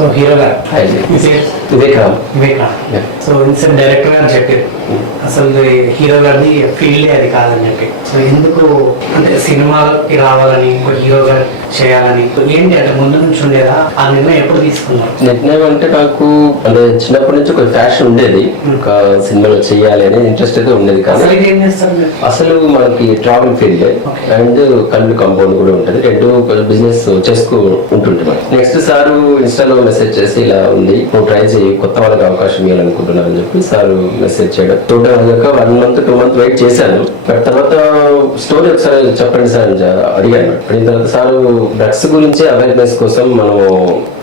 So hero గారు Vivek so ఇన్సెంట్ director గారు చెప్పారు అసలు హీరో గారిది ఫీల్డే అది కాదని చెప్పి. సో ఎందుకు అంటే సినిమాకి రావాలని ఒక హీరోగా చేయాలని ఏంటి అంటే ముందు నుంచి ఉండేదా? ఆ నిర్ణయం ఎప్పుడు తీసుకున్నారు? నిర్ణయం అంటే నాకు అంటే చిన్నప్పటి నుంచి ఒక ఫ్యాషన్ ఉండేది, ఒక సినిమాలో చెయ్యాలి అనే ఇంట్రెస్ట్ అయితే ఉండేది. అసలు కానీ ఏం చేస్తారు మీరు? అసలు మనకి travel field and Kalvi compound కూడా ఉంటుంది, రెండు బిజినెస్ చేస్తూ ఉంటుంటాం. నెక్స్ట్ సారు ఇన్స్టాలో మెసేజ్ చేసి ఇలా ఉంది, నువ్వు ట్రై చేయి, కొత్త వాళ్ళకి అవకాశం ఇవ్వాలనుకుంటున్నాను అని చెప్పి సారు మెసేజ్ చేయడం. టోటల్ 1 month 2 months వెయిట్ చేశాను. బట్ తర్వాత స్టోరీ ఒకసారి చెప్పండి సార్ అని అడిగాను. అడిగిన తర్వాత సారు డ్రగ్స్ గురించి అవేర్నెస్ కోసం మనం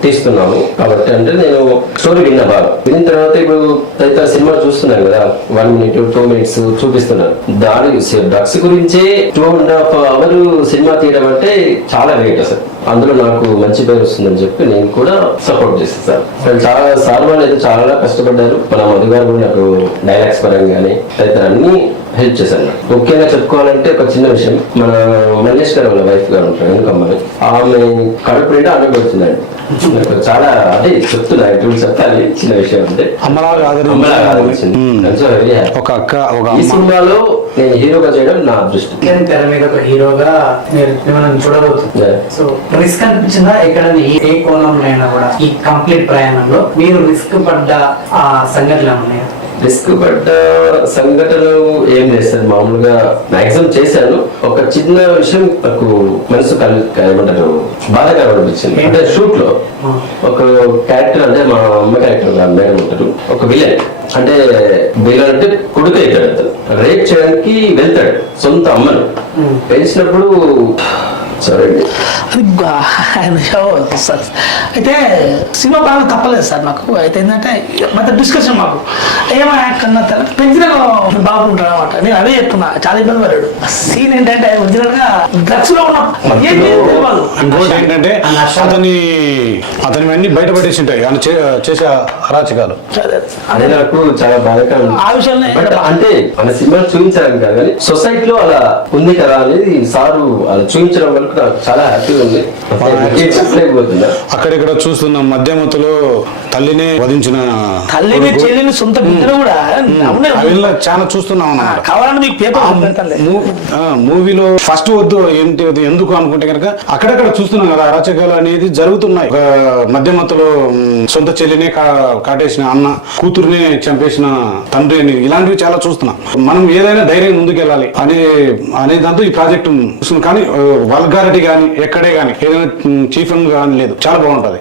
తీస్తున్నాము కాబట్టి అంటే నేను స్టోరీ విన్నా బాగా. విన్న తర్వాత ఇప్పుడు తదితర సినిమా చూస్తున్నాను కదా, 1 minute 2 minutes చూపిస్తున్నారు. దాని డ్రగ్స్ గురించే 2.5 hours సినిమా తీయడం అంటే చాలా రేట్ అసలు. అందులో నాకు మంచి పేరు వస్తుందని చెప్పి నేను కూడా సపోర్ట్ చేస్తాను సార్. చాలా సార్ వాళ్ళు అయితే చాలా కష్టపడ్డారు. మన మధు గారు కూడా నాకు డైలాగ్స్ పరంగా కానీ తదితర అన్ని హెల్ప్ చేశాను. ముఖ్యంగా చెప్పుకోవాలంటే ఒక చిన్న విషయం, మన మల్లేష్ గారు వాళ్ళ వైఫ్ గారు ఉంటారు ఎందుకమ్మని, ఆమె కడుపు నిండా అన్నం పెడుతుందండి. నాకు చాలా అంటే చెప్తున్నా, ఇప్పుడు చెప్పాలి చిన్న విషయం అంటే ఒక అక్క ఈ సినిమాలో నేను హీరోగా చేయడం నా అదృష్టం. తెర మీద ఒక హీరోగా మనం చూడబోతుంది. సో రిస్క్ అనిపించిందా ఎక్కడ ఏ కోణంలో అయినా కూడా ఈ కంప్లీట్ ప్రయాణంలో మీరు రిస్క్ పడ్డ ఆ సంఘటనలు ఉన్నాయా? రిస్క్ పడ్డ సంఘటనలు ఏం లేదు సార్, మామూలుగా మాక్సిమం చేశాను. ఒక చిన్న విషయం నాకు మనసు ఏమంటారు బాధగా అనిపించింది. అంటే షూట్ లో ఒక క్యారెక్టర్, అంటే మా అమ్మ క్యారెక్టర్ మేడం ఉంటారు, ఒక విలన్. అంటే విలన్ అంటే కొడుకు అవుతాడు, అతను రేప్ చేయడానికి వెళ్తాడు సొంత అమ్మను. పెంచినప్పుడు సరే అయితే సినిమా బాగా తప్పలేదు సార్ నాకు. అయితే ఏంటంటే మధ్య డిస్కషన్ మాకు ఏమన్నా పెంచిన బాగుంటాడు అనమాట. నేను అదే చెప్తున్నా, చాలా ఇబ్బంది పడాడు. సీన్ ఏంటంటే ఒరిజినల్ గా డ్రగ్స్ లో ఉన్న ఇంకోటి ఏంటంటే అతని అన్ని బయటపడేసి ఉంటాయి ఆయన చేసే అరాచకాలు. అదే నాకు చాలా బాధగా ఆ విషయాన్ని అంటే మన సినిమా చూపించడానికి కాదు కానీ సొసైటీలో అలా ఉంది కదా అనేది సారు అలా చూపించడం వల్ల నాకు చాలా హ్యాపీగా ఉంది. చెప్పలేకపోతున్నా. అక్కడిక్కడ చూస్తున్నాం మధ్యమతులో తల్లినే వధించిన తల్లిని చెల్లిని సొంత బిడ్డను కూడా చాలా చూస్తున్నాం అన్నమాట. కావాలని మీకు పేపర్ మూవీలో ఫస్ట్ వద్దు ఏంటి ఎందుకు అనుకుంటే కనుక అక్కడక్కడ చూస్తున్నాం కదా అరాచకాలు అనేది జరుగుతున్నాయి. మధ్యమతులో సొంత చెల్లినే కాటేసిన అన్న, కూతురునే చంపేసిన తండ్రి అని ఇలాంటివి చాలా చూస్తున్నాం. మనం ఏదైనా ధైర్యం ముందుకెళ్ళాలి అనే దాంతో ఈ ప్రాజెక్ట్ కానీ వల్గారిటీ కానీ ఎక్కడే కానీ ఏదైనా చీఫ్ కానీ లేదు, చాలా బాగుంటది.